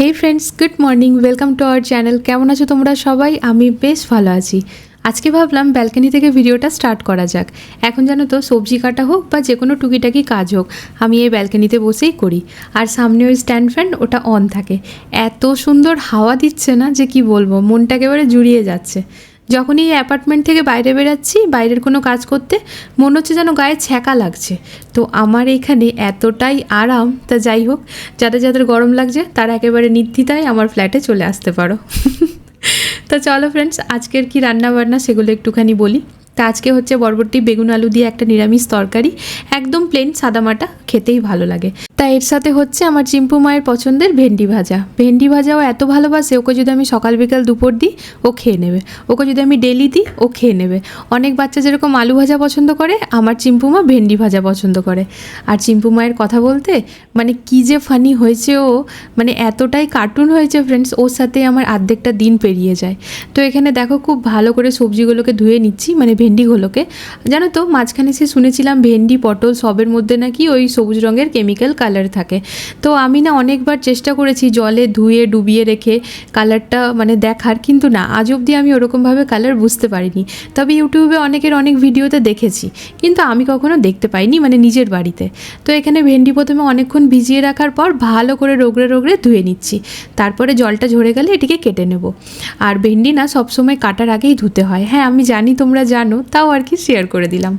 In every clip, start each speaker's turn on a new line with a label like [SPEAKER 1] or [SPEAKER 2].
[SPEAKER 1] Hey friends good morning welcome to our channel কেমন আছো তোমরা সবাই? আমি বেশ ভালো আছি। আজকে ভাবলাম ব্যালকানি থেকে ভিডিওটা স্টার্ট করা যাক। এখন জানো তো সবজি কাটা হোক বা যে কোনো টুকিটাকি কাজ হোক, আমি এই ব্যালকানিতে বসেই করি। আর সামনে ওই স্ট্যান্ড ফ্যান ওটা অন থাকে। এত সুন্দর হাওয়া দিচ্ছে না যে কি বলব মনটা একেবারে জুড়িয়ে যাচ্ছে। যখনই এই অ্যাপার্টমেন্ট থেকে বাইরে বেরাচ্ছি, বাইরের কোনো কাজ করতে, মনে হচ্ছে যেন গায়ে ছ্যাঁকা লাগছে। তো আমার এখানে এতটাই আরাম, তা যাই হোক, যাদের যাদের গরম লাগছে, তারা একেবারে নির্দ্বিধায় আমার ফ্ল্যাটে চলে আসতে পারো। তো চলো ফ্রেন্ডস আজকের কি রান্না বান্না সেগুলো একটুখানি বলি। তা আজকে হচ্ছে বরবটি, বেগুন আলু দিয়ে একটা নিরামিষ তরকারি, একদম প্লেন সাদামাটা খেতেই ভালো লাগে। তা এর সাথে হচ্ছে আমার চিম্পু মায়ের পছন্দের ভেন্ডি ভাজা। ভেন্ডি ভাজাও এত ভালোবাসে, ওকে যদি আমি সকাল বিকাল দুপুর দিই, ও খেয়ে নেবে। ওকে যদি আমি ডেলি দিই, ও খেয়ে নেবে। অনেক বাচ্চা যেরকম আলু ভাজা পছন্দ করে, আমার চিম্পু মা ভেন্ডি ভাজা পছন্দ করে। আর চিম্পু মায়ের কথা বলতে মানে কি যে ফানি হয়েছে ও মানে এতটাই কার্টুন হয়েছে ফ্রেন্ডস ওর সাথে আমার অর্ধেকটা দিন পেরিয়ে যায়। তো এখানে দেখো খুব ভালো করে সবজিগুলোকে ধুয়ে নিচ্ছি মানে ভেন্ডিগুলোকে। জানো তো, মাঝখানে সে শুনেছিলাম ভেন্ডি, পটল সবের মধ্যে নাকি ওই সবুজ রঙের কেমিক্যাল কালার থাকে। তো আমি না অনেকবার চেষ্টা করেছি জলে ধুয়ে, ডুবিয়ে রেখে কালারটা মানে দেখার, কিন্তু না, আজ অবধি আমি ওরকমভাবে কালার বুঝতে পারিনি। তবে ইউটিউবে অনেকের অনেক ভিডিওতে দেখেছি, কিন্তু আমি কখনো দেখতে পাইনি মানে নিজের বাড়িতে। তো এখানে ভেন্ডি প্রথমে অনেকক্ষণ ভিজিয়ে রাখার পর ভালো করে রোগড়ে রোগড়ে ধুয়ে নিচ্ছি। তারপরে জলটা ঝরে গেলে এটিকে কেটে নেব। আর ভেন্ডি না সবসময় কাটার আগেই ধুতে হয়। হ্যাঁ আমি জানি তোমরা জানো, তাও আর কি শেয়ার করে দিলাম।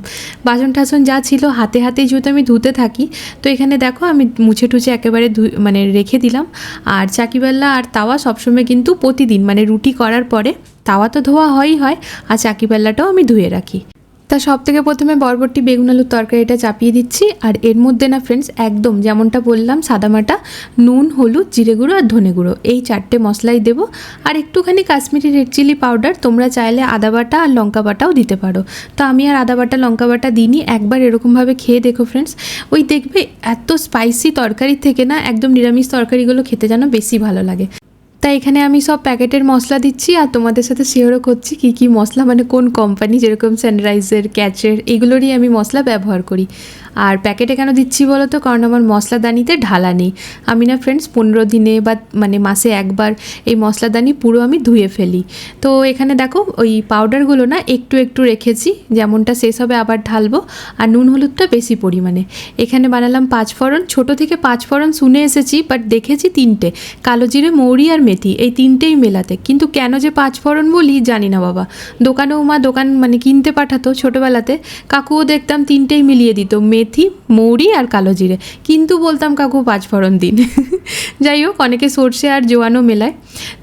[SPEAKER 1] বাসন টাসন যা ছিল হাতে হাতেই যেহেতু আমি ধুতে থাকি, তো এখানে দেখো মুছে টুছে একেবারে মানে রেখে দিলাম। আর চাকিবেল্লা আর তাওয়া সবসময় কিন্তু প্রতিদিন মানে রুটি করার পরে তাওয়া তো ধোয়া হয়ই হয়, আর চাকিবেল্লাটাও আমি ধুয়ে রাখি। তা সব থেকে প্রথমে বরবটি, বেগুন আলুর তরকারিটা চাপিয়ে দিচ্ছি। আর এর মধ্যে না ফ্রেন্ডস একদম যেমনটা বললাম সাদামাটা নুন, হলুদ, জিরে গুঁড়ো আর ধনে গুঁড়ো। এই চারটে মশলাই দেবো। আর একটুখানি কাশ্মীরি রেড চিলি পাউডার তোমরা চাইলে আদা বাটা আর লঙ্কা বাটাও দিতে পারো। তো আমি আর আদা বাটা, লঙ্কা বাটা দিইনি। একবার এরকমভাবে খেয়ে দেখো ফ্রেন্ডস ওই দেখবে এত স্পাইসি তরকারির থেকে না, একদম নিরামিষ তরকারিগুলো খেতে যেন বেশি ভালো লাগে। তাই এখানে আমি সব প্যাকেটের মশলা দিচ্ছি আর তোমাদের সাথে শেয়ারও করছি কি কি মশলা মানে কোন কোম্পানি যেরকম স্যানিটাইজার ক্যাচের এগুলোরই আমি মশলা ব্যবহার করি। আর প্যাকেটে কেন দিচ্ছি বলো তো কারণ আমার মশলাদানিতে ঢালা নেই। আমি না ফ্রেন্ডস পনেরো দিনে বা মানে মাসে একবার এই মশলাদানি পুরো আমি ধুয়ে ফেলি। তো এখানে দেখো, ওই পাউডারগুলো না একটু একটু রেখেছি, যেমনটা শেষ হবে আবার ঢালবো, আর নুন হলুদটা বেশি পরিমাণে। এখানে বানালাম পাঁচ ফোড়ন, ছোটো থেকে পাঁচ ফোড়ন শুনে এসেছি বাট দেখেছি তিনটে, কালো জিরে, মৌরি আর মেথি, এই তিনটেই মেলাতে। কিন্তু কেন যে পাঁচ ফোড়ন বলি জানি না বাবা। দোকানেও মা দোকান মানে কিনতে পাঠাতো ছোটোবেলাতে, কাকুও দেখতাম তিনটেই মিলিয়ে দিত, মেথি মৌরি আর কালো জিরে। কিন্তু বলতাম কাকু পাঁচ ফোড়ন দিন। যাই হোক, অনেকে সর্ষে আর জোয়ানো মেলায়।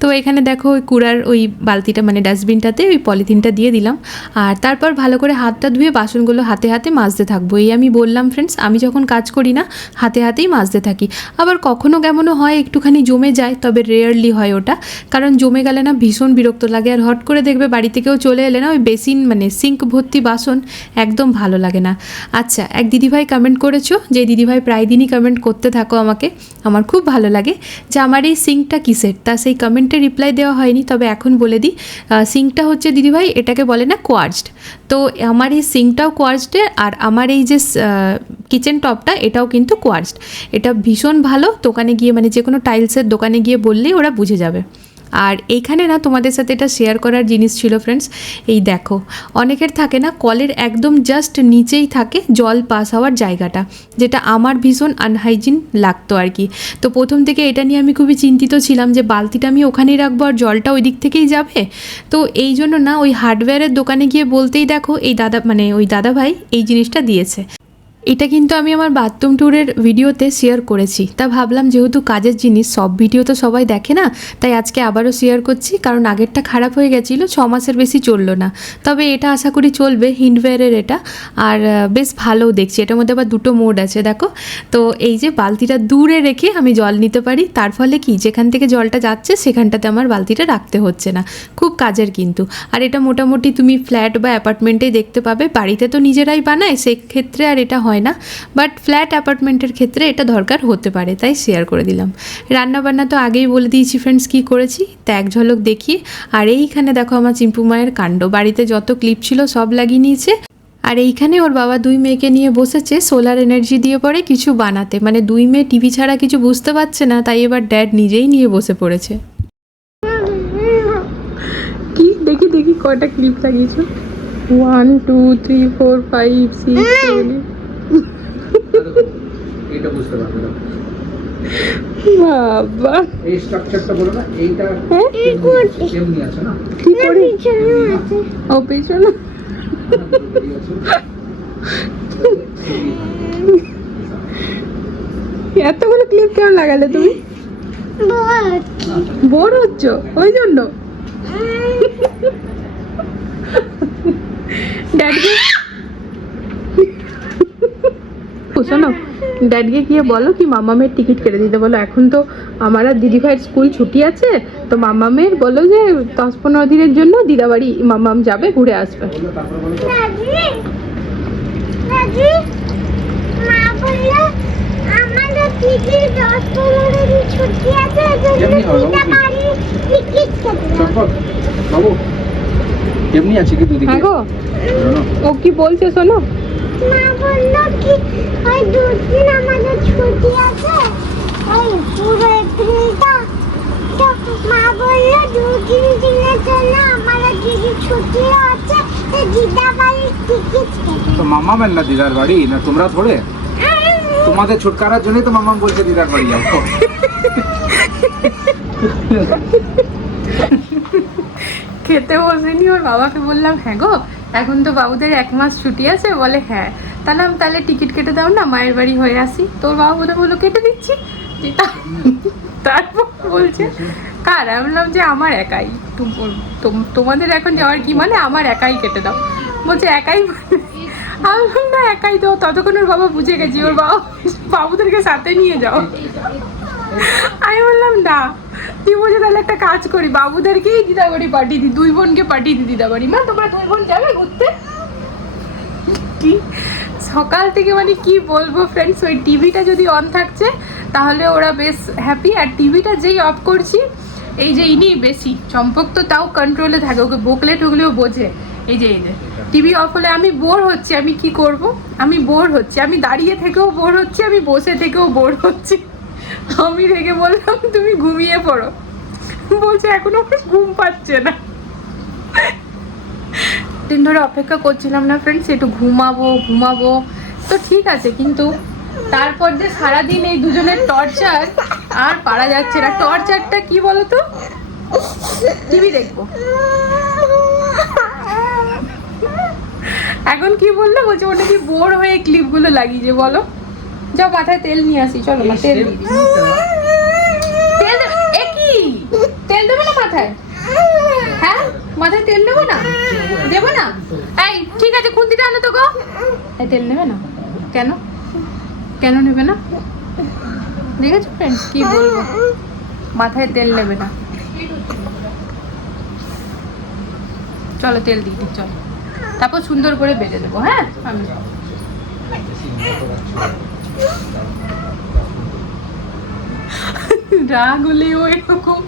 [SPEAKER 1] তো এখানে দেখো ওই কুড়ার ওই বালতিটা মানে ডাস্টবিনটাতে ওই পলিথিনটা দিয়ে দিলাম। আর তারপর ভালো করে হাতটা ধুয়ে বাসনগুলো হাতে হাতে মাজতে থাকব। এই আমি বললাম, ফ্রেন্ডস, আমি যখন কাজ করি না, হাতে হাতেই মাজতে থাকি। আবার কখনো কেমনও হয়, একটুখানি জমে যায়, তবে রেয়ারলি হয় ওটা। কারণ জমে গেলে না ভীষণ বিরক্ত লাগে। আর হট করে দেখবে বাড়ি থেকেও চলে এলে না, ওই বেসিন মানে সিঙ্ক ভর্তি বাসন একদম ভালো লাগে না। আচ্ছা এক দিদিভাই কমেন্ট করেছ? যে দিদিভাই প্রায় দিনই কমেন্ট করতে থাকো আমাকে। আমার খুব ভালো লাগে। যে আমার এই সিঙ্কটা কিসের? তা সেই কমেন্টে রিপ্লাই দেওয়া হয়নি, তবে এখন বলে দিই। সিঙ্কটা হচ্ছে দিদিভাই, এটাকে বলে না কোয়ার্জড তো আমার এই সিঙ্কটাও কোয়ার্জডের আর আমার এই যে কিচেন টপটা এটাও কিন্তু কোয়ার্জড এটা ভীষণ ভালো। দোকানে গিয়ে মানে যে কোনো টাইলসের দোকানে গিয়ে বললেই ওরা বুঝে যাবে। আর এইখানে না তোমাদের সাথে এটা শেয়ার করার জিনিস ছিল ফ্রেন্ডস এই দেখো, অনেকের থাকে না কলের একদম জাস্ট নিচেই থাকে জল পাস হওয়ার জায়গাটা, যেটা আমার ভীষণ আনহাইজিন লাগতো আর কি। তো প্রথম থেকে এটা নিয়ে আমি খুবই চিন্তিত ছিলাম যে বালতিটা আমি ওখানেই রাখব আর জলটা ওই দিক থেকেই যাবে? তো এই জন্য না ওই হার্ডওয়্যারের দোকানে গিয়ে বলতেই দেখো, এই দাদা মানে ওই দাদা ভাই এই জিনিসটা দিয়েছে। এটা কিন্তু আমি আমার বাথরুম ট্যুরের ভিডিওতে শেয়ার করেছি। তা ভাবলাম যেহেতু কাজের জিনিস, সব ভিডিও তো সবাই দেখে না, তাই আজকে আবারও শেয়ার করছি, কারণ আগেরটা খারাপ হয়ে গেছিল, ছ মাসের বেশি চলল না। তবে এটা আশা করি চলবে হিন্ডওয়্যারের এটা। আর বেশ ভালোও দেখছি, এটার মধ্যে আবার দুটো মোড আছে, দেখো। তো এই যে বালতিটা দূরে রেখে আমি জল নিতে পারি, তার ফলে কি, যেখান থেকে জলটা যাচ্ছে, সেখানটাতে আমার বালতিটা রাখতে হচ্ছে না। খুব কাজের কিন্তু। আর এটা মোটামুটি তুমি ফ্ল্যাট বা অ্যাপার্টমেন্টেই দেখতে পাবে, বাড়িতে তো নিজেরাই বানায়, সেক্ষেত্রে আর এটা হয় হয় না বাট ফ্ল্যাট অ্যাপার্টমেন্টের ক্ষেত্রে এটা দরকার হতে পারে, তাই শেয়ার করে দিলাম। রান্নাবান্না তো আগেই বলে দিয়েছি ফ্রেন্ডস কী করেছি? তা এক ঝলক দেখি আর এইখানে দেখো আমার চিম্পু মায়ের কাণ্ড। বাড়িতে যত ক্লিপ ছিল সব লাগিয়ে নিয়েছে, আর এইখানে ওর বাবা দুই মেয়েকে নিয়ে বসেছে সোলার এনার্জি দিয়ে পরে কিছু বানাতে। মানে দুই মেয়ে টিভি ছাড়া কিছু বুঝতে পারছে না, তাই এবার ড্যাড নিজেই নিয়ে বসে পড়েছে। কি? দেখি দেখি, কয়টা clip লাগিয়েছো? One two three four five six seven
[SPEAKER 2] এটা বুঝতে পারবে না।
[SPEAKER 1] বাবা।
[SPEAKER 2] এই স্ট্রাকচারটা বলো না এইটা
[SPEAKER 1] হ্যাঁ?
[SPEAKER 2] আছে না?
[SPEAKER 1] কি করে? ও পেছনে। এতগুলো ক্লিপ কেমন লাগালে তুমি? বোর হচ্ছ? ওই জন্য? ড্যাডকে ও, শোনো ড্যাডকে গিয়ে বলো কি মামামের টিকিট কেটে দিতে। বলো এখন তো আমার আর দিদি ভাইয়ের স্কুল ছুটি আছে তো মামামের বলো যে দশ পনেরো দিনের জন্য দিদাবাড়ি মামাম যাবে ঘুরে আসবে।
[SPEAKER 2] হয়,
[SPEAKER 1] হ্যাঁ ও কি বলছে শোনো?
[SPEAKER 3] মা বলল কি ওই দুদিন আমাদের ছুটি আছে ওই পুরো এপ্রিলটা। তো মা বলল দু তিন দিনের জন্য আমাদের দিদি ছুটি আছে তো দিদা বাড়ির টিকিট
[SPEAKER 2] তো মামা না দিদার বাড়ি না তোমরা থোড়ে তোমাদের ছুটকারার জন্যই তো মামা বলছে দিদার বাড়ি যাব
[SPEAKER 1] খেতে বসেনি ওর বাবাকে বললাম হ্যাঁ গো এখন তো বাবুদের এক মাস ছুটি আছে, বলে হ্যাঁ। তাহলে আমি তাহলে টিকিট কেটে দাও না, মায়ের বাড়ি হয়ে আসি। তোর বাবা বলে বলল, কেটে দিচ্ছি? তারপর বলছে, কার? আমি বললাম যে, আমার একাই। তোমাদের এখন যাওয়ার কি মানে? আমার একাই কেটে দাও। বলছে, একাই মানে? আমি না, একাই তো। ততক্ষণ ওর বাবা বুঝে গেছি, ওর বাবা, বাবুদেরকে সাথে নিয়ে যাও। আমি বললাম, না, তুই বলছে তাহলে একটা কাজ করি, বাবুদেরকেই দিদাবাড়ি পাঠিয়ে দিই দুই বোনকে পাঠিয়ে দিই দিদাবাড়ি। মা, তোমরা দুই বোন যাবে ঘুরতে? কি? সকাল থেকে মানে কি বলব ফ্রেন্ডস ওই টিভিটা যদি অন থাকছে, তাহলে ওরা বেশ হ্যাপি আর টিভিটা যেই অফ করছি, এই যে ইনি বেশি, চম্পক তো তাও কন্ট্রোলে থাকে, ওকে বকলে টুকলেও বোঝে। এই যে এই যে, টিভি অফ হলে আমি বোর হচ্ছি, আমি কি করব? আমি বোর হচ্ছি, আমি দাঁড়িয়ে থেকেও বোর হচ্ছি, আমি বসে থেকেও বোর হচ্ছি। আমি রেগে বললাম, তুমি ঘুমিয়ে পড়ো। বলছে, এখনও ঘুম পাচ্ছে না। দিন ধরে অপেক্ষা করছিলাম না ফ্রেন্ডস একটু ঘুমাবো ঘুমাবো। তো ঠিক আছে, কিন্তু তারপর যে সারাদিন এই দুজনের টর্চার আর পারা যাচ্ছে না। টর্চারটা কি বলতো? টিভি দেখব। এখন কি বলল? বলছে, ওটা কি বোর হয়ে ক্লিপগুলো লাগিয়েছে, বলো। যাও মাথায় তেল নিয়ে আসি চলো না তেল তেল দেবে? এ কি? তেল দেবে না মাথায়? হ্যাঁ? মাথায় তেল দেবো না? দেবো না? এই ঠিক আছে খুন্তিটা আনো তো গো। এই তেল নেবে না? কেন? কেন নেবে না? দেখেছ ফ্রেন্ড কি বলব? মাথায় তেল নেবে না। চলো তেল দিয়ে দিই চলো। তারপর সুন্দর করে বেঁধে দেবো হ্যাঁ? আমি রাগ হলেও এরকম,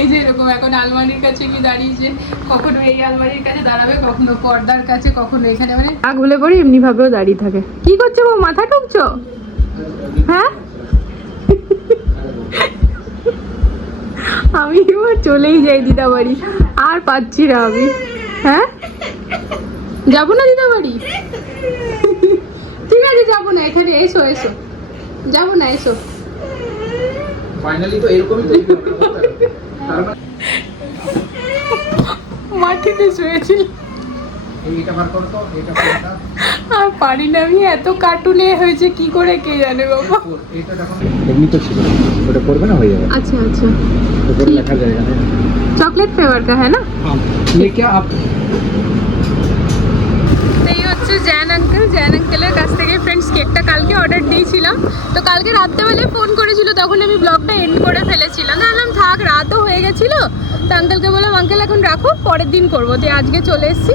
[SPEAKER 1] এই যে এরকম এখন আলমারির কাছে কি দাঁড়িয়েছে কখনো এই আলমারির কাছে দাঁড়াবে, কখনো পর্দার কাছে, কখনো এখানে মানে রাগ হলে পরে এমনি ভাবেও দাঁড়িয়ে থাকে। কি করছ গো মাথা টুকছো হ্যাঁ? আমি এবার চলেই যাই দিদা বাড়ি আর পাচ্ছি না আমি। হ্যাঁ? যাব না দিদা বাড়ি ঠিক আছে যাবো না এখানে এসো এসো যাবো না এসো
[SPEAKER 2] ফাইনালি তো এরকমই তৈরি করতে হবে। তার মানে
[SPEAKER 1] মাটিতে শুয়েছিল
[SPEAKER 2] এইটা বার করো তো এটা কোনটা?
[SPEAKER 1] আর পারি না আমি এত কার্টুনে হয়েছে কি করে কে জানে বাবা
[SPEAKER 2] এটা যখন এমনি তো ছিল ওটা করবে না হয়ে যাবে
[SPEAKER 1] अच्छा अच्छा
[SPEAKER 2] উপরে লেখা জায়গা
[SPEAKER 1] चॉकलेट फ्लेवर का है ना
[SPEAKER 2] লেখা আপ
[SPEAKER 1] এই হচ্ছে জ্যান আঙ্কেল জ্যান আঙ্কেলের কাছ থেকে ফ্রেন্ডস কেকটা কালকে অর্ডার দিয়েছিলাম। তো কালকে রাত্রেবেলে ফোন করেছিল, তখন আমি ব্লগটা এন্ড করে ফেলেছিলাম। ভাবলাম, থাক, রাতও হয়ে গেছিল। তো আঙ্কেলকে বললাম আঙ্কেল এখন রাখো, পরের দিন করব। দিয়ে আজকে চলে এসেছি।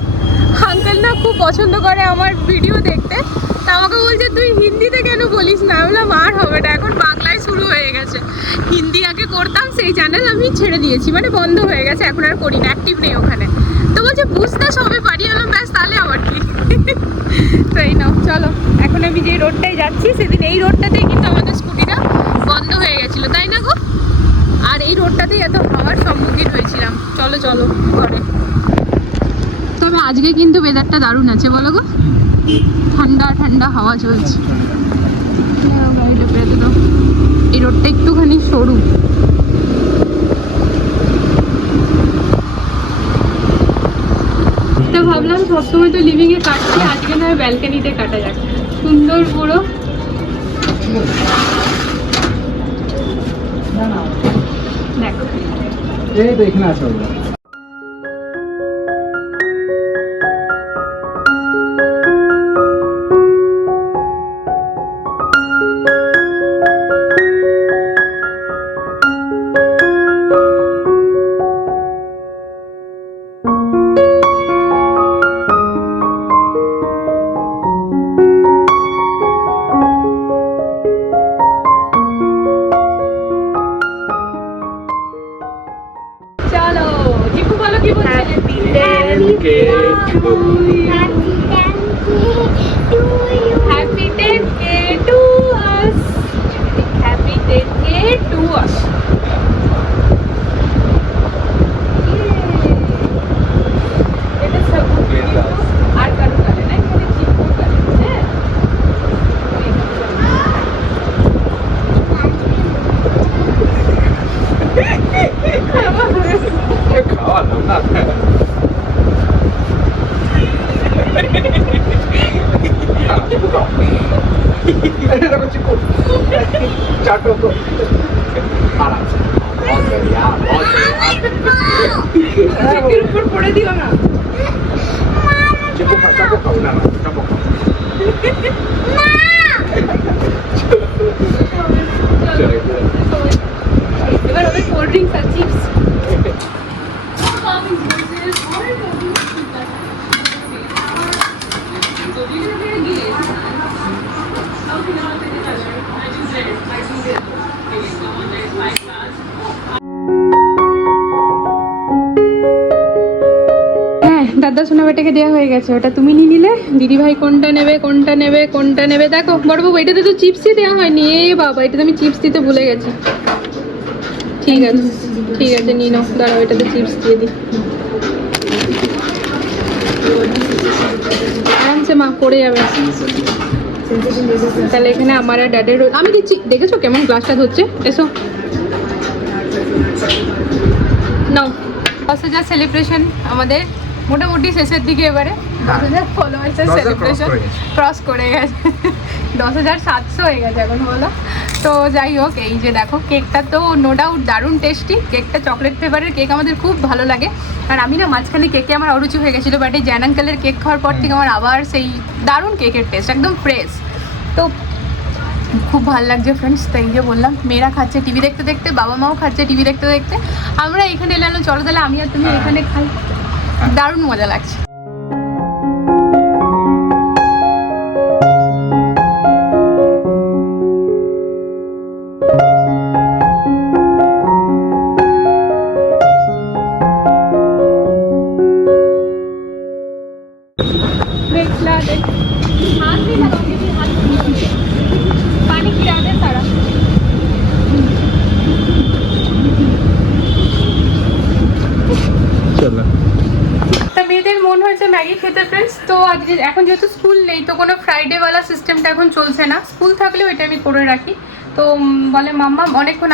[SPEAKER 1] আঙ্কেল না খুব পছন্দ করে আমার ভিডিও দেখতে। তা আমাকে বলছে, তুই হিন্দিতে কেন বলিস না? আমি বললাম, আর হবে না, এখন বাংলায় শুরু হয়ে গেছে। হিন্দি আগে করতাম, সেই চ্যানেল আমি ছেড়ে দিয়েছি। মানে বন্ধ হয়ে গেছে, এখন আর করি না অ্যাক্টিভ নেই ওখানে। তো বলছে, বুঝতে সবে বাড়ি এলাম, ব্যাস, তাহলে আবার কি? তো এই নাও, চলো। এখন আমি যে রোডটায় যাচ্ছি, সেদিন এই রোডটাতেই কিন্তু আমাদের স্কুটিটা বন্ধ হয়ে গেছিল, তাই না গো? আর এই রোডটাতেই এত হাওয়ার সম্মুখীন হয়েছিলাম। চলো চলো, ঘরে। তবে আজকে কিন্তু ওয়েদারটা দারুণ আছে, বলো গো। ঠান্ডা ঠান্ডা হাওয়া চলছে। গাড়িটা বেরোতে দাও এই রোডটা একটুখানি সরু তো ভাবলাম সবসময় তো লিভিং এ কাটছি আজকে না ব্যালকানিতে কাটা যাক। সুন্দর পুরো। দেখো।
[SPEAKER 2] এই তো এখানে আছে। এই দেখো চিকু। চাটো তো। আরাম से। बहुत बढ़िया, बहुत बढ़िया।
[SPEAKER 1] চিকের উপর পড়ে দিও না
[SPEAKER 2] চিকু খাও, চাটো খাও। না, না, চাটো খাও। চলো, চলো।
[SPEAKER 1] এবার ওদের কোল্ড ড্রিঙ্কস আর চিপস হ্যাঁ দাদা সোনা বেটাকে দেওয়া হয়ে গেছে, ওটা তুমি নিয়ে নিলে। দিদি ভাই কোনটা নেবে কোনটা নেবে কোনটা নেবে? দেখো বড়বাবু এটাতে তো চিপসই দেওয়া হয়নি। এ বাবা, এটাতে আমি চিপস দিতে ভুলে গেছি। ঠিক আছে ঠিক আছে, নিয়ে নাও, দাঁড়াও, এটাতে চিপস দিয়ে দিই। আরামসে মা, পড়ে যাবে। তাহলে এখানে আমার আর ড্যাডের আমি দিচ্ছি দেখেছ কেমন গ্লাসটা ধরছে? এসো। নাও। দশ হাজার সেলিব্রেশন আমাদের। মোটামুটি শেষের দিকে এবারে দশ হাজার ফলোয়ার্সের সেলিব্রেশন ক্রস করে গেছে। দশ হাজার সাতশো হয়ে গেছে এখন বলো। তো যাই হোক এই যে দেখো কেকটা তো নো ডাউট দারুণ টেস্টি কেকটা চকলেট ফ্লেভারের কেক আমাদের খুব ভালো লাগে। আর আমি না মাঝখানে কেকে আমার অরুচি হয়ে গেছিল বাট এই জ্যান আঙ্কেলের কেক খাওয়ার পর থেকে আমার আবার সেই দারুণ কেকের টেস্ট একদম ফ্রেশ তো খুব ভালো লাগছে ফ্রেন্ডস তাই যে বললাম মেয়েরা খাচ্ছে টিভি দেখতে দেখতে বাবা মাও খাচ্ছে টিভি দেখতে দেখতে। আমরা এখানে এলাম চলো তাহলে আমি আর তুমি
[SPEAKER 2] হ্যাঁ।
[SPEAKER 1] এখানে খাই। দারুণ মজা লাগছে।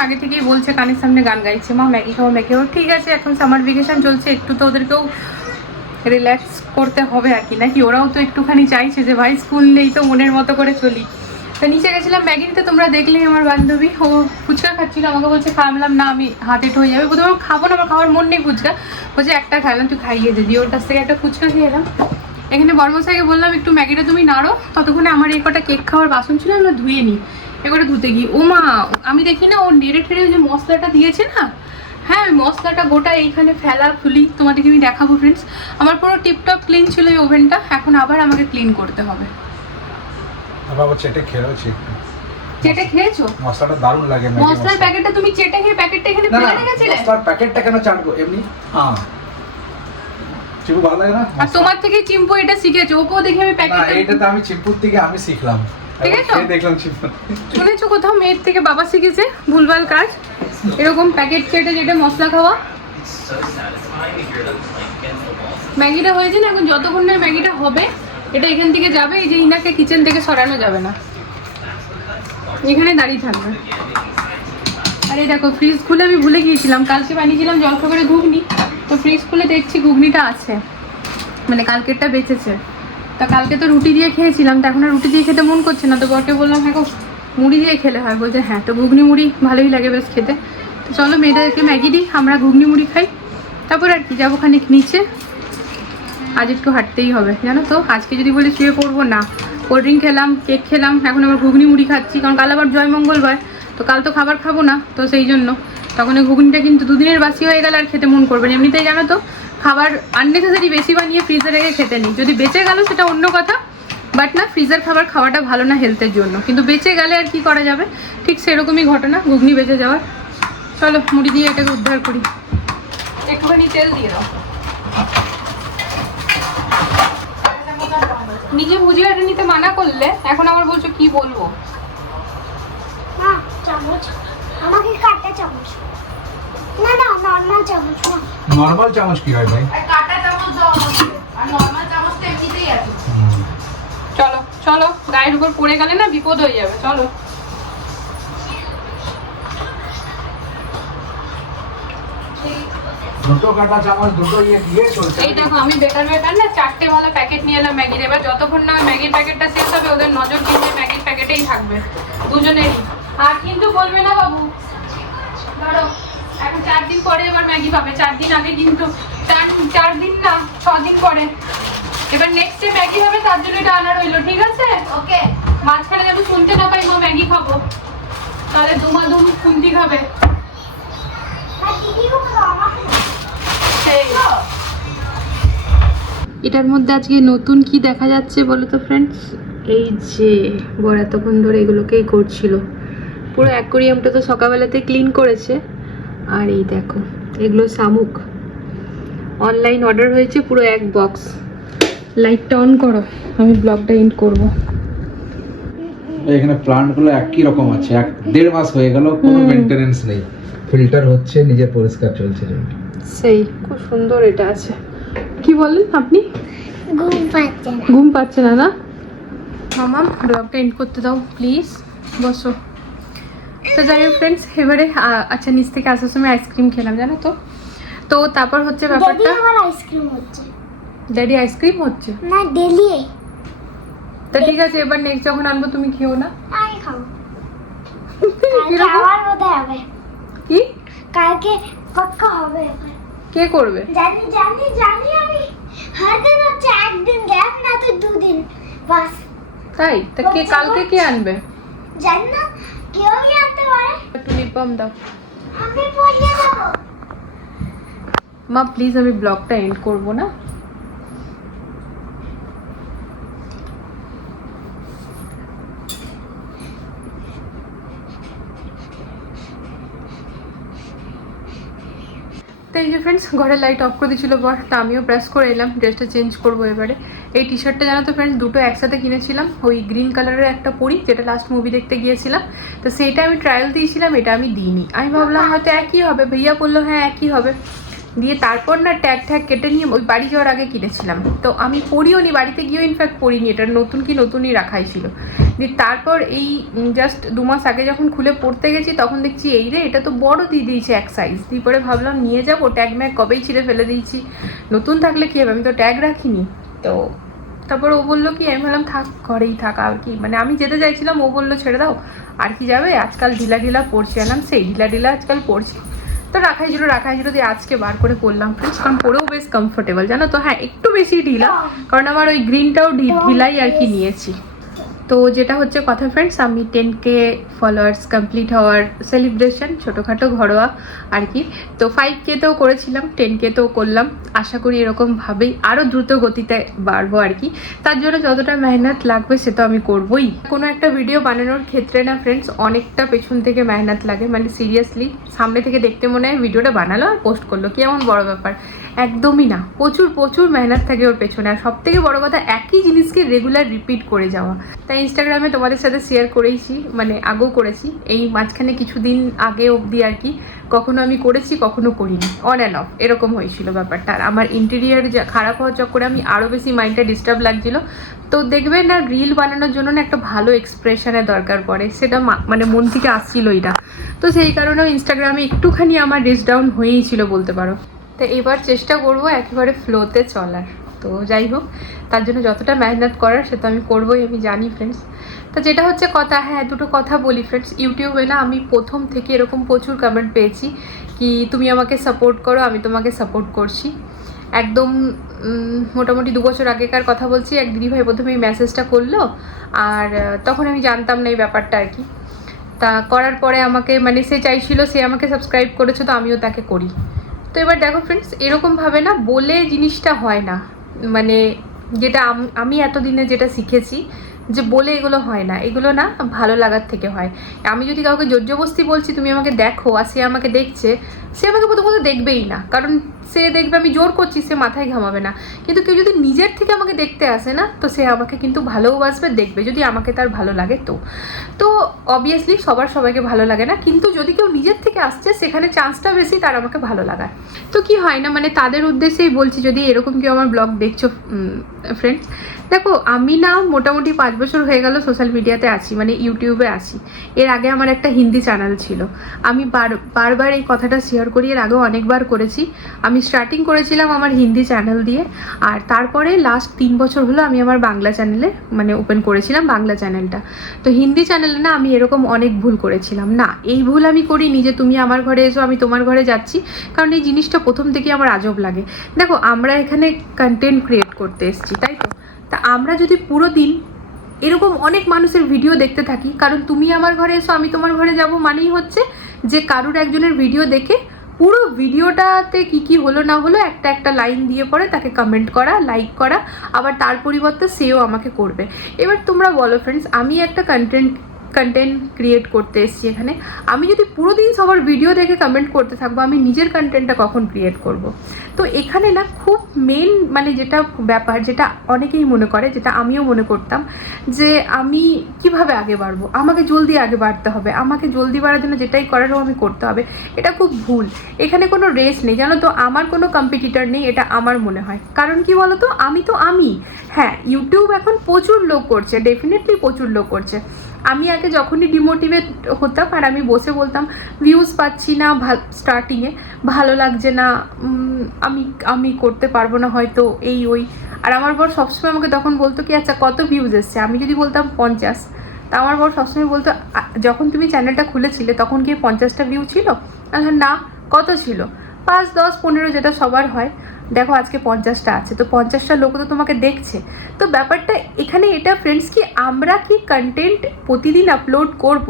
[SPEAKER 1] আগে থেকেই বলছে, কানের সামনে গান গাইছে। মা, ম্যাগি খাব ম্যাগি খাব ঠিক আছে, এখন সামার ভেকেশন চলছে, একটু তো ওদেরকেও রিল্যাক্স করতে হবে আর কি। নাকি ওরাও তো একটুখানি চাইছে যে, ভাই স্কুল নেই তো, মনের মতো করে চলি। তো নিচে গেছিলাম ম্যাগি নিতে তোমরা দেখলেই আমার বান্ধবী। ও ফুচকা খাচ্ছিল, আমাকে বলছে খাওয়ালাম না, আমি হাতে হয়ে যাবে। আমি খাব না, আমার খাওয়ার মন নেই ফুচকা। বলছে, একটা খাইলাম, তুই খাইয়ে দিবি ওর কাছ থেকে একটা ফুচকা খেয়ে এলাম। এখানে বর্মসাইকে বললাম, একটু ম্যাগিটা তুমি নাড়ো। ততক্ষণে আমার এই কটা কেক খাওয়ার বাসন ছিল, আমরা ধুয়ে নিই। এবারে ধুতে গিয়ে। ও মা আমি দেখি না ও নেড়ে ঠেড়ে ওই যে মশলাটা দিয়েছে না? হ্যাঁ ওই মশলাটা গোটা এইখানে ফেলা ফুলি তোমাদেরকে আমি দেখাবো ফ্রেন্ডস আমার পুরো টিপটপ ক্লিন ছিল এই ওভেনটা এখন আবার আমাকে ক্লিন করতে হবে।
[SPEAKER 2] বাবা চেটে খেয়েছি
[SPEAKER 1] চেটে খেয়েছো?
[SPEAKER 2] মশলাটা দারুণ লাগে
[SPEAKER 1] মশলার প্যাকেটটা তুমি চেটে খেয়ে প্যাকেটটা এখানে ফেলে রেখেছিলে?
[SPEAKER 2] মশলার প্যাকেটটা কেন চাটবো? এমনি? হ্যাঁ। চিপু ভালো লাগে না?
[SPEAKER 1] আর তোমার থেকে চিম্পু এটা শিখেছো ওকেও দেখে আমি
[SPEAKER 2] না
[SPEAKER 1] প্যাকেট
[SPEAKER 2] এটা তো আমি চিপুর থেকে আমি শিখলাম।
[SPEAKER 1] ঠিক আছে?
[SPEAKER 2] দেখলাম
[SPEAKER 1] শুনেছো কোথাও মেয়ের থেকে বাবা শিখেছে ভুলভাল কাজ? এরকম প্যাকেট কেটে যেটা মশলা খাওয়া? ম্যাগিটা হয়েছে না এখন যতক্ষণ না ম্যাগিটা হবে এটা এখান থেকে যাবে এই যে ইনাকে কিচেন থেকে সরানো যাবে না। এখানে দাঁড়িয়ে থাকবে। আরে দেখো ফ্রিজ খুলে আমি ভুলে গিয়েছিলাম। কালকে বানিয়েছিলাম জলখাবারে ঘুগনি। তো ফ্রিজ খুলে দেখছি ঘুগনিটা আছে। মানে কালকেরটা বেঁচেছে। তা কালকে তো রুটি দিয়ে খেয়েছিলাম, তো এখন আর রুটি দিয়ে খেতে মন করছে না। তো বরকে বললাম হ্যাঁ মুড়ি দিয়ে খেলে হয়। বলছে হ্যাঁ তো ঘুগনি মুড়ি ভালোই লাগে বেশ খেতে। তো চলো মেয়েদেরকে ম্যাগি দিই, আমরা ঘুগনি মুড়ি খাই। তারপর আর কি, যাব খানিক নিচে। আজ একটু হাঁটতেই হবে, জানো তো? আজকে যদি বলি শুয়ে পড়ব না। কোল্ড ড্রিঙ্ক খেলাম, কেক খেলাম, এখন আবার ঘুগনি মুড়ি খাচ্ছি, কারণ কাল আবার জয় মঙ্গলবার। তো কাল তো খাবার খাব না, তো সেই জন্য। তখন এই ঘুগনিটা কিন্তু দুদিনের বাসি হয়ে গেলে আর খেতে মন করবে না। এমনিতেই জানো তো খাবার আননেসেসারি বেশি বানিয়ে ফ্রিজে রেখে খেতে নিই। যদি বেঁচে গেল সেটা অন্য কথা বাট না ফ্রিজের খাবার খাওয়াটা ভালো না হেলথের জন্য। কিন্তু বেঁচে গেলে আর কি করা যাবে? ঠিক সেরকমই ঘটনা, ঘুগনি বেঁচে যাওয়ার। চলো, মুড়ি দিয়ে এটাকে উদ্ধার করি। একটুখানি তেল দিয়ে দাও। নিজে বুঝে এটা নিতে মানা করলে, এখন আবার বলছো কি বলব?
[SPEAKER 3] না চামচ। আমাকে কাটা চামচ। না না নর্মাল চামচ না।
[SPEAKER 2] নর্মাল চামচ কি হয় ভাই?
[SPEAKER 1] কাটা চামচ আর নর্মাল চামচ তো এমনিতেই আছে। চলো চলো গায়ের উপর পড়ে গেলে না বিপদ হয়ে যাবে চলো।
[SPEAKER 2] দুটো কাটা চামচ দুটো ইয়ে দিয়ে চলছে।
[SPEAKER 1] এই দেখো আমি বেকার বেকার না চারটে ভালো প্যাকেট নিয়ে এলাম ম্যাগির এবার যতক্ষণ না ম্যাগির প্যাকেটটা শেষ হবে ওদের নজর কিন্তু ম্যাগির প্যাকেটেই থাকবে। দুজনেরই। আর কিন্তু বলবে না বাবু। ধরো। এখন চার দিন পরে এবার ম্যাগি পাবে। চার দিন আগে কিন্তু চার চার দিন না ছ দিন পরে। এবার নেক্সট ডে ম্যাগি হবে তার জন্য এটা আনা রইল ঠিক আছে? ওকে। মাঝখানে যেন শুনতে না পাই মা ম্যাগি খাব। তাহলে দুমা দুম খুন্তি খাবে। এটার মধ্যে আজকে নতুন কি দেখা যাচ্ছে বলো তো ফ্রেন্ডস এই যে বড় এতক্ষণ ধরে এগুলোকেই করছিল। পুরো অ্যাকোরিয়ামটা তো সকালবেলাতে ক্লিন করেছে। আর এই দেখো এগুলো শামুক। অনলাইন অর্ডার হয়েছে পুরো এক বক্স লাইটটা অন করো আমি ব্লগটা এন্ড করব।
[SPEAKER 2] এখানে প্লান্টগুলো একই রকম আছে এক দেড় মাস হয়ে গেল কোনো। মেনটেনেন্স নেই। ফিল্টার হচ্ছে নিজে পরিষ্কার চলছে
[SPEAKER 1] সেই খুব সুন্দর এটা আছে। কি বলেন আপনি?
[SPEAKER 3] ঘুম পাচ্ছে না।
[SPEAKER 1] ঘুম পাচ্ছে না না? মামা ব্লগটা এন্ড করতে দাও প্লিজ বসো। তো যাই হোক ফ্রেন্ডস এবারে আচ্ছা নিচ থেকে আসার সময় আইসক্রিম খেলাম জানো তো? তো তারপর হচ্ছে ব্যাপারটা
[SPEAKER 3] আইসক্রিম হচ্ছে।
[SPEAKER 1] ড্যাডি আইসক্রিম হচ্ছে?
[SPEAKER 3] না ডেলি
[SPEAKER 1] তো ঠিক আছে এবার নেক্সট যখন আনব তুমি খেও না?
[SPEAKER 3] আমি খাব? আবার বোধহয় হবে।
[SPEAKER 1] কি?
[SPEAKER 3] কালকে পাক্কা হবে
[SPEAKER 1] কে করবে?
[SPEAKER 3] জানি জানি জানি আমি। হাতে হচ্ছে একদিন গ্যাপ না তো দুদিন। বাস।
[SPEAKER 1] তাই? তা কে কালকে কে আনবে?
[SPEAKER 3] জানি না।
[SPEAKER 1] দাও।
[SPEAKER 3] আমি পড়িয়ে দেবো।
[SPEAKER 1] মা প্লিজ আমি ব্লগটা এন্ড করব না? ফ্রেন্ডস ঘরে লাইট অফ করে দিয়েছিল বর, তা আমিও প্রেস করে এলাম ড্রেসটা চেঞ্জ করব এবারে। এই টি শার্টটা জানো তো ফ্রেন্ডস দুটো একসাথে কিনেছিলাম, ওই গ্রিন কালারের একটা পরি, যেটা লাস্ট মুভি দেখতে গিয়েছিলাম। তো সেইটা আমি ট্রায়াল দিয়েছিলাম, এটা আমি দিইনি। আমি ভাবলাম হয়তো একই হবে, ভাইয়া বলল হ্যাঁ একই হবে। দিয়ে তারপর না ট্যাগ ট্যাগ কেটে নিয়ে ওই বাড়ি যাওয়ার আগে কিনেছিলাম। তো আমি পড়িও নি, বাড়িতে গিয়েও ইনফ্যাক্ট পড়িনি এটা নতুন কি নতুনই রাখাই ছিল। দিয়ে তারপর এই জাস্ট দু মাস আগে যখন খুলে পড়তে গেছি, তখন দেখছি এই রে, এটা তো বড় দিয়ে দিয়েছে এক সাইজ দিয়ে পরে ভাবলাম নিয়ে যাব ট্যাগ ম্যাগ কবেই ছিঁড়ে ফেলে দিয়েছি। নতুন থাকলে কী হবে? আমি তো ট্যাগ রাখিনি। তো তারপর ও বলল কি, আমি ভাবলাম থাক, ঘরেই থাক, আর কি। মানে আমি যেতে চাইছিলাম, ও বলল ছেড়ে দাও, আর কি যাবে? আজকাল ঢিলা ঢিলা পড়ছে এলাম সেই ঢিলা ঢিলা আজকাল পড়ছে। তো রাখাই ছিল রাখাই ছিল দিয়ে আজকে বার করে করলাম ফ্রেন্ডস কারণ পরেও বেশ কমফোর্টেবল জানো তো? হ্যাঁ একটু বেশি ঢিলা। কারণ আমার ওই গ্রিনটাও ঢিলাই আর কি নিয়েছি। তো যেটা হচ্ছে কথা ফ্রেন্ডস আমি টেন কে ফলোয়ার্স কমপ্লিট হওয়ার সেলিব্রেশন ছোটোখাটো ঘরোয়া আর কি। তো ফাইভ কেতেও করেছিলাম টেন কেতেও করলাম। আশা করি এরকমভাবেই আরও দ্রুত গতিতে বাড়বো আর কি। তার জন্য যতটা মেহনত লাগবে সে তো আমি করবই। কোনো একটা ভিডিও বানানোর ক্ষেত্রে না ফ্রেন্ডস অনেকটা পেছন থেকে মেহনত লাগে। মানে সিরিয়াসলি সামনে থেকে দেখতে মনে হয় ভিডিওটা বানালো আর পোস্ট করল। কি এমন বড় ব্যাপার? একদমই না। প্রচুর প্রচুর মেহনত থাকে ওর পেছনে। আর সব থেকে বড় কথা, একই জিনিসকে রেগুলার রিপিট করে যাওয়া। তাই ইনস্টাগ্রামে তোমাদের সাথে শেয়ার করেইছি মানে আগেও করেছি। এই মাঝখানে কিছুদিন আগে অবধি আর কি, কখনো আমি করেছি, কখনো করিনি। অন অ্যান্ড অফ এরকম হয়েছিল ব্যাপারটা। আর আমার ইন্টেরিয়ার খারাপ হওয়ার চক্করে আমি আরও বেশি মাইন্ডটা ডিস্টার্ব লাগছিল। তো দেখবে না রিল বানানোর জন্য না একটা ভালো এক্সপ্রেশনের দরকার পড়ে। সেটা মানে মন থেকে আসছিলই না। তো সেই কারণেও ইনস্টাগ্রামে একটুখানি আমার রিচ ডাউন হয়েই ছিল বলতে পারো। তো এবার চেষ্টা করব একেবারে ফ্লোতে চলার। তো যাই হোক, তার জন্য যতটা মেহনত করার সে তো আমি করবোই, আমি জানি ফ্রেন্ডস তো যেটা হচ্ছে কথা হ্যাঁ দুটো কথা বলি ফ্রেন্ডস ইউটিউবে না আমি প্রথম থেকে এরকম প্রচুর কমেন্ট পেয়েছি কি, তুমি আমাকে সাপোর্ট করো, আমি তোমাকে সাপোর্ট করছি। একদম মোটামুটি দু বছর আগেকার কথা বলছি, এক দিদিভাই প্রথমে এই মেসেজটা করল, আর তখন আমি জানতাম না এই ব্যাপারটা আর কি। তা করার পরে আমাকে মানে সে চাইছিল, সে আমাকে সাবস্ক্রাইব করেছে, তো আমিও তাকে করি। তো এবার দেখো ফ্রেন্ডস এরকমভাবে না বলে জিনিসটা হয় না। মানে যেটা আমি এতদিনে যেটা শিখেছি যে বলে এগুলো হয় না। এগুলো না ভালো লাগার থেকে হয়। আমি যদি কাউকে জোরজবস্তি বলছি, তুমি আমাকে দেখো, আর সে আমাকে দেখছে, সে আমাকে প্রথমত দেখবেই না। কারণ সে দেখবে আমি জোর করছি, সে মাথায় ঘামাবে না। কিন্তু কেউ যদি নিজের থেকে আমাকে দেখতে আসে না, তো সে আমাকে কিন্তু ভালোবাসবে দেখবে যদি আমাকে তার ভালো লাগে তো। তো অবভিয়াসলি সবার সবাইকে ভালো লাগে না, কিন্তু যদি কেউ নিজের থেকে আসছে, সেখানে চান্সটা বেশি তার আমাকে ভালো লাগায় তো কি হয় না মানে তাদের উদ্দেশ্যেই বলছি, যদি এরকম কেউ আমার ব্লগ দেখছ ফ্রেন্ডস দেখো আমি না মোটামুটি পাঁচ বছর হয়ে গেল সোশ্যাল মিডিয়াতে আছি মানে ইউটিউবে আছি। এর আগে আমার একটা হিন্দি চ্যানেল ছিল। আমি বার, বারবার এই কথাটা শেয়ার করি, এর আগেও অনেকবার করেছি। আমি স্টার্টিং করেছিলাম আমার হিন্দি চ্যানেল দিয়ে, আর তারপরে লাস্ট তিন বছর হলো আমি আমার বাংলা চ্যানেলে মানে ওপেন করেছিলাম বাংলা চ্যানেলটা তো হিন্দি চ্যানেলে না আমি এরকম অনেক ভুল করেছিলাম। না, এই ভুল আমি করিনি যে তুমি আমার ঘরে এসো, আমি তোমার ঘরে যাচ্ছি, কারণ এই জিনিসটা প্রথম থেকেই আমার আজব লাগে। দেখো, আমরা এখানে কন্টেন্ট ক্রিয়েট করতে এসেছি, তাই তো? তা আমরা যদি পুরো দিন এরকম অনেক মানুষের ভিডিও দেখতে থাকি, কারণ তুমি আমার ঘরে এসো, আমি তোমার ঘরে যাব মানেই হচ্ছে যে কারুর একজনের ভিডিও দেখে পুরো ভিডিওটাতে কি কি হলো না হলো, একটা একটা লাইন দিয়ে পরে তাকে কমেন্ট করা লাইক করা, আবার তার পরিবর্তে সেও আমাকে করবে। এবার তোমরা বলো ফ্রেন্ডস আমি একটা কন্টেন্ট কন্টেন্ট ক্রিয়েট করতে এসেছি এখানে। আমি যদি পুরো দিন সবার ভিডিও দেখে কমেন্ট করতে থাকব, আমি নিজের কন্টেন্টটা কখন ক্রিয়েট করব? তো এখানে না খুব মেন মানে যেটা ব্যাপার, যেটা অনেকেই মনে করে, যেটা আমিও মনে করতাম, যে আমি কীভাবে আগে বাড়বো? আমাকে জলদি আগে বাড়তে হবে, আমাকে জলদি বাড়ার জন্য যেটাই করারও আমি করতে হবে। এটা খুব ভুল। এখানে কোনো রেস নেই, জানো তো, আমার কোনো কম্পিটিটর নেই, এটা আমার মনে হয়। কারণ কি বলো তো আমি তো আমি। হ্যাঁ ইউটিউব এখন প্রচুর লোক করছে ডেফিনেটলি প্রচুর লোক করছে। আমি আগে যখনই ডিমোটিভেট হতাম আর আমি বসে বলতাম ভিউজ পাচ্ছি না স্টার্টিংয়ে ভালো লাগছে না আমি আমি করতে পারব না হয়তো এই, ওই। আর আমার বর সবসময় আমাকে তখন বলতো কি আচ্ছা কত ভিউজ এসছে? আমি যদি বলতাম পঞ্চাশ, তা আমার বর সবসময় বলতো যখন তুমি চ্যানেলটা খুলেছিলে, তখন কি পঞ্চাশটা ভিউ ছিল? না, কত ছিল? পাঁচ, দশ, পনেরো যেটা সবার হয়। দেখো আজকে পঞ্চাশটা আছে, তো পঞ্চাশটা লোক তো তোমাকে দেখছে। তো ব্যাপারটা এখানে এটা ফ্রেন্ডস কি আমরা কি কন্টেন্ট প্রতিদিন আপলোড করব,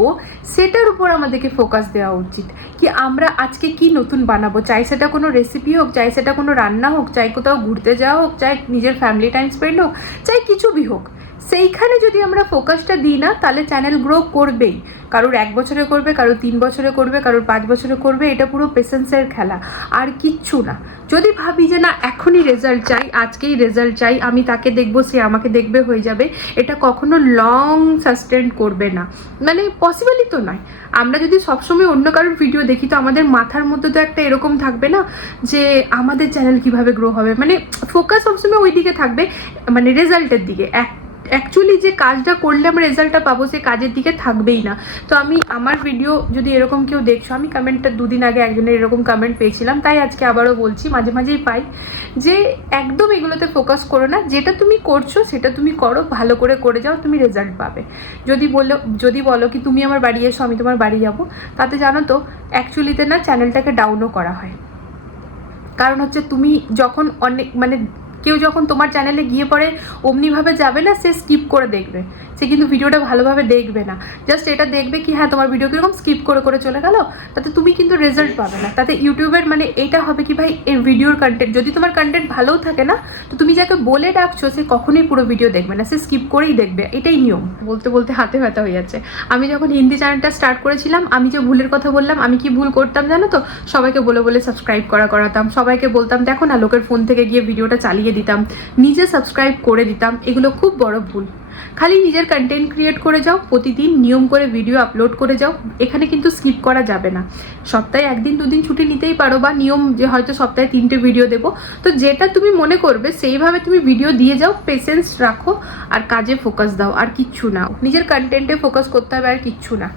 [SPEAKER 1] সেটার উপর আমাদেরকে ফোকাস দেওয়া উচিত। কি আমরা আজকে কি নতুন বানাবো? চাই সেটা কোনো রেসিপি হোক, চাই সেটা কোনো রান্না হোক, চাই কোথাও ঘুরতে যাওয়া হোক, চাই নিজের ফ্যামিলি টাইম স্পেন্ড হোক, চাই কিছু বি হোক। সেইখানে যদি আমরা ফোকাসটা দিই না, তাহলে চ্যানেল গ্রো করবেই। কারোর এক বছরে করবে, কারোর তিন বছরে করবে, কারোর পাঁচ বছরে করবে, এটা পুরো পেশেন্সের খেলা। আর কিচ্ছু না। যদি ভাবি যে না, এখনই রেজাল্ট চাই, আজকেই রেজাল্ট চাই, আমি তাকে দেখব, সে আমাকে দেখবে, হয়ে যাবে, এটা কখনো লং সাস্টেন করবে না। মানে পসিবলই তো নয়। আমরা যদি সবসময় অন্য কারোর ভিডিও দেখি, তো আমাদের মাথার মধ্যে তো একটা এরকম থাকবে না যে, আমাদের চ্যানেল কীভাবে গ্রো হবে? মানে ফোকাস সবসময় ওই দিকে থাকবে মানে রেজাল্টের দিকে। এক অ্যাকচুয়ালি যে কাজটা করলে আমরা রেজাল্টটা পাবো সে কাজের দিকে থাকবেই না। তো আমি আমার ভিডিও যদি এরকম কেউ দেখছ, আমি কমেন্টটা দুদিন আগে একজনের এরকম কমেন্ট পেয়েছিলাম, তাই আজকে আবারও বলছি, মাঝে মাঝেই পাই যে একদম এগুলোতে ফোকাস করো না, যেটা তুমি করছ, সেটা তুমি করো, ভালো করে করে যাও, তুমি রেজাল্ট পাবে। যদি বলো যদি বলো কি তুমি আমার বাড়ি এসো, আমি তোমার বাড়ি যাব, তাতে জানো তো অ্যাকচুয়ালিতে না চ্যানেলটাকে ডাউনও করা হয়। কারণ হচ্ছে তুমি যখন অনেক মানে কেউ যখন তোমার চ্যানেলে গিয়ে পরে অমনিভাবে যাবে না, সে স্কিপ করে দেখবে। সে কিন্তু ভিডিওটা ভালোভাবে দেখবে না। জাস্ট এটা দেখবে কি হ্যাঁ তোমার ভিডিও কীরকম স্কিপ করে করে চলে গেল, তাতে তুমি কিন্তু রেজাল্ট পাবে না। তাতে ইউটিউবের মানে এটা হবে কি ভাই, এই ভিডিওর কন্টেন্ট যদি তোমার কন্টেন্ট ভালোও থাকে না, তো তুমি যাকে বলে ডাকছো, সে কখনোই পুরো ভিডিও দেখবে না। সে স্কিপ করেই দেখবে, এটাই নিয়ম। বলতে বলতে হাতে ব্যথা হয়ে যাচ্ছে। আমি যখন হিন্দি চ্যানেলটা স্টার্ট করেছিলাম, আমি যে ভুলের কথা বললাম, আমি কি ভুল করতাম জানো তো? সবাইকে বলে বলে সাবস্ক্রাইব করা করাতাম। সবাইকে বলতাম, দেখো না, লোকের ফোন থেকে গিয়ে ভিডিওটা চালিয়ে দিতাম, নিজে সাবস্ক্রাইব করে দিতাম, এগুলো খুব বড় ভুল। খালি নিজের কন্টেন্ট ক্রিয়েট করে যাও, প্রতিদিন নিয়ম করে ভিডিও আপলোড করে যাও, এখানে কিন্তু স্কিপ করা যাবে না। সপ্তাহে একদিন, দুদিন ছুটি নিতেই পারো বা নিয়ম যে হয়তো সপ্তাহে তিনটে ভিডিও দেবো, তো যেটা তুমি মনে করবে সেইভাবে তুমি ভিডিও দিয়ে যাও পেশেন্স রাখো আর কাজে ফোকাস দাও, আর কিচ্ছু না। নিজের কন্টেন্টে ফোকাস করতে হবে আর কিচ্ছু না।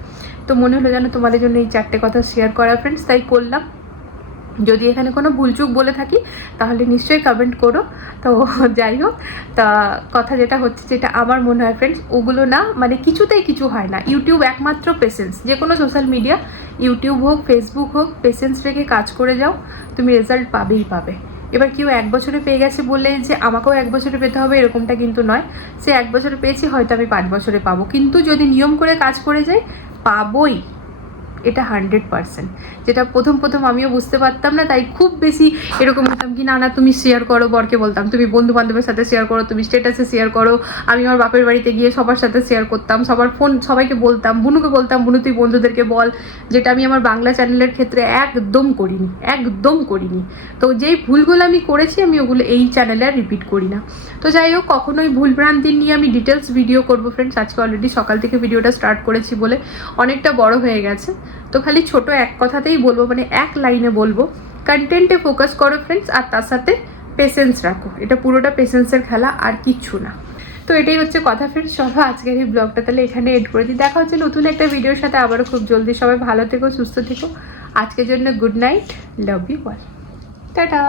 [SPEAKER 1] তো মনে হলো যেন তোমাদের জন্য এই চারটে কথা শেয়ার করা ফ্রেন্ডস তাই করলাম। যদি এখানে কোনো ভুলচুক বলে থাকি, তাহলে নিশ্চয়ই কমেন্ট করো। তো যাই হোক, তা কথা যেটা হচ্ছে যেটা আমার মনে হয় ফ্রেন্ডস ওগুলো না মানে কিছুতেই কিছু হয় না। ইউটিউব একমাত্র পেশেন্স যে কোনো সোশ্যাল মিডিয়া ইউটিউব হোক ফেসবুক হোক পেশেন্স রেখে কাজ করে যাও, তুমি রেজাল্ট পাবেই পাবে। এবার কেউ এক বছরে পেয়ে গেছে বললে যে আমাকেও এক বছরে পেতে হবে, এরকমটা কিন্তু নয়। সে এক বছরে পেয়েছি, হয়তো আমি পাঁচ বছরে পাবো। কিন্তু যদি নিয়ম করে কাজ করে যাই, পাবোই। এটা হান্ড্রেড পার্সেন্ট যেটা প্রথম প্রথম আমিও বুঝতে পারতাম না, তাই খুব বেশি এরকম হতাম কি, না না, তুমি শেয়ার করো, বরকে বলতাম, তুমি বন্ধু বান্ধবের সাথে শেয়ার করো, তুমি স্টেটাসে শেয়ার করো, আমি আমার বাপের বাড়িতে গিয়ে সবার সাথে শেয়ার করতাম, সবার ফোন সবাইকে বলতাম, বুনুকে বলতাম, বুনু, তুই বন্ধুদেরকে বল যেটা আমি আমার বাংলা চ্যানেলের ক্ষেত্রে একদম করিনি একদম করিনি। তো যেই ভুলগুলো আমি করেছি, আমি ওগুলো এই চ্যানেলে আর রিপিট করি না। তো যাই হোক, কখনোই ভুল ভ্রান্তি নিয়ে আমি ডিটেলস ভিডিও করব ফ্রেন্ডস আজকে অলরেডি সকাল থেকে ভিডিওটা স্টার্ট করেছি বলে অনেকটা বড় হয়ে গেছে। তো খালি ছোট এক কথাতেই বলব মানে এক লাইনে বলব। কন্টেন্টে ফোকাস করো ফ্রেন্ডস আর তার সাথে পেশেন্স রাখো। এটা পুরোটা পেশেন্সের খেলা, আর কিচ্ছু না। তো এটাই হচ্ছে কথা ফ্রেন্ডস সবাই আজকের এই ব্লগটা তাহলে এখানে এড করে দিই। দেখা হচ্ছে নতুন একটা ভিডিওর সাথে, আবারও খুব জলদি। সবাই ভালো থেকো, সুস্থ থেকো। আজকের জন্য good night love you all tata!